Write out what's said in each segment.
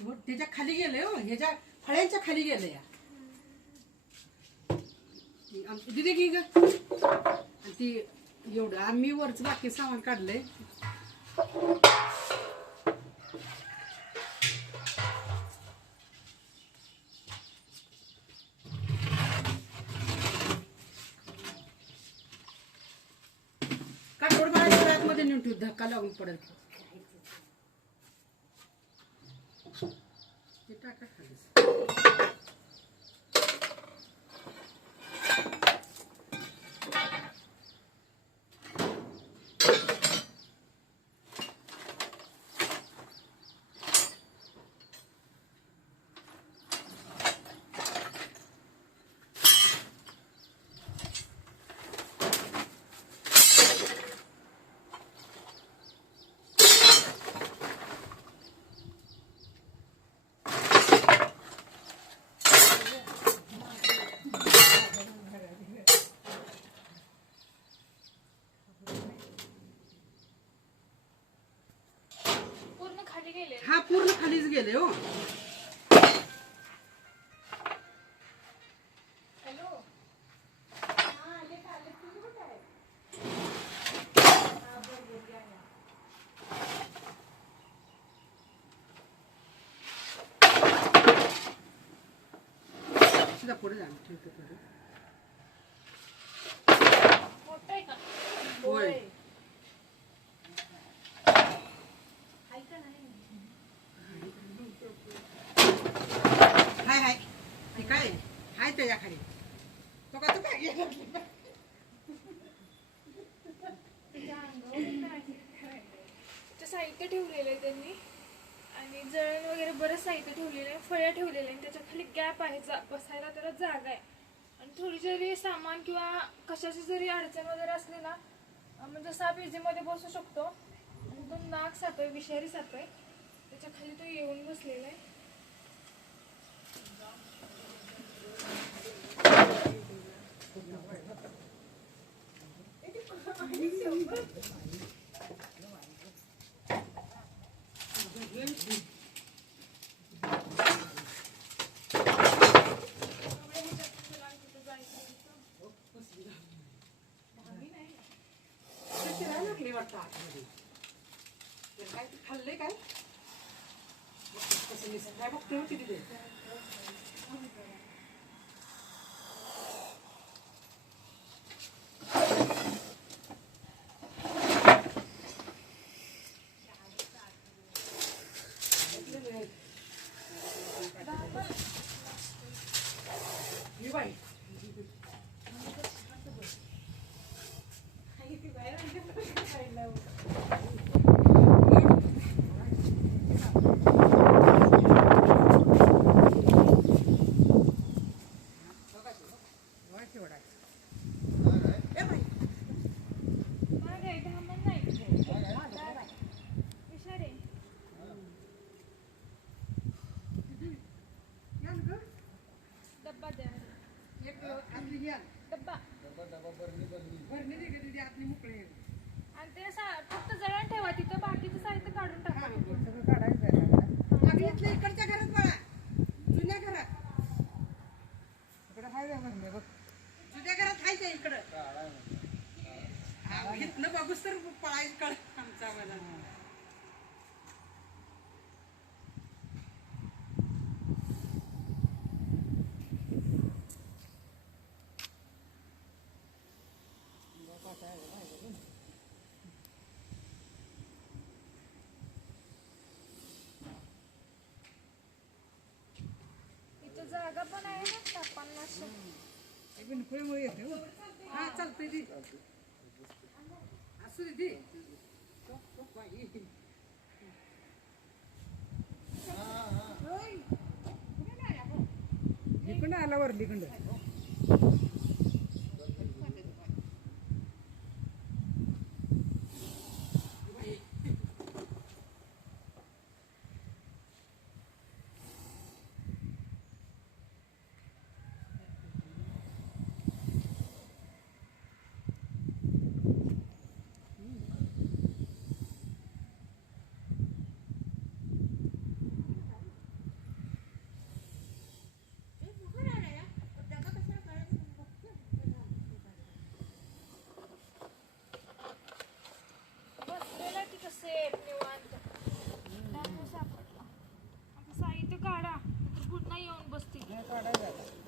वर त्याच्याखाली गेले हो ह्याच्या फळ्यांच्या खाली गेले या. ती दिदी ग. ती एवढं आम्ही वरच बाकी सामान काढलंय. काठोड बाळाच्या आतमध्ये नेऊन ठेवू धक्का लागून पडेल. ते टाका खाली. 돼요. 진짜 버리지 않죠, 이렇게 साहित्य ठेवलेलं आहे त्यांनी. आणि जळण वगैरे बरंच साहित्य ठेवलेलं आहे फळ्या ठेवलेल्या आहे त्याच्याखाली गॅप आहे जा बसायला त्याला जागा आहे. आणि थोडी जरी सामान किंवा कशाची जरी अडचण वगैरे असली ना म्हणजे साप इझीमध्ये बसू शकतो. तो नाग साप आहे विषारी साप आहे त्याच्याखाली तो येऊन बसलेला आहे ते शिरायला लागली वाटतं आतमध्ये. ते काय ते खाल्लंय काय कसं दिसत काय बघते होती तिथे ही बाई माग आहे धामण नाही विषारी डब्बा द्या डब्बा आणि ते सा- फक्त जळण ठेवा तिथं बाकीचं साहित्य काढून टाका. इकडच्या घरात बघा जुन्या जागा पण आहे ना सापांना असं. हा. चालतंय दी. असू दे दी. इकडं आला वरलीकडं सेफ निवांत. सापडला आता साहित्य काढा. तर पुन्हा येऊन बसतील.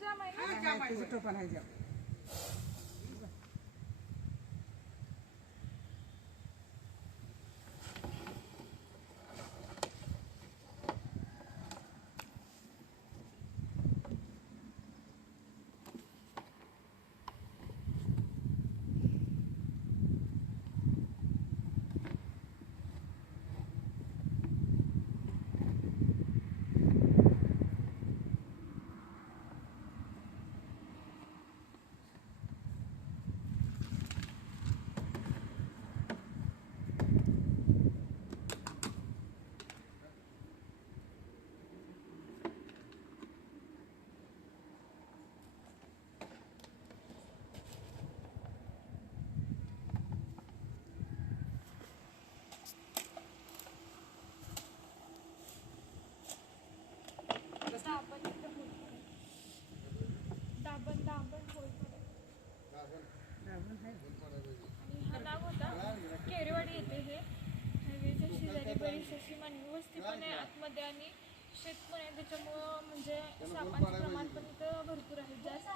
जाम आहे ना हा, जाम आहे. तुझं टोपण आहे जाम. त्याच्यामुळं म्हणजे सापांचे प्रमाण पण इथं भरपूर आहे जास्त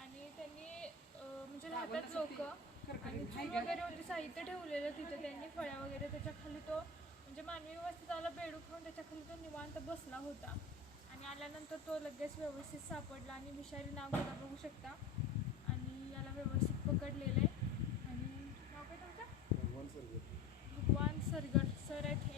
आणि त्यांनी म्हणजे राहतात लोक. आणि चूल वगैरे होती साहित्य ठेवलेलं तिथे त्यांनी फळ्या वगैरे त्याच्याखाली तो म्हणजे मानवी व्यवस्थिताला बेडू खाऊन त्याच्याखाली तो निवांत बसला होता. आणि आल्यानंतर तो लगेच व्यवस्थित सापडला आणि विषारी नाव बघा बघू शकता. आणि याला व्यवस्थित पकडलेलं आहे. आणि नाव काय तुमचं? भगवान सरगर सर आहेत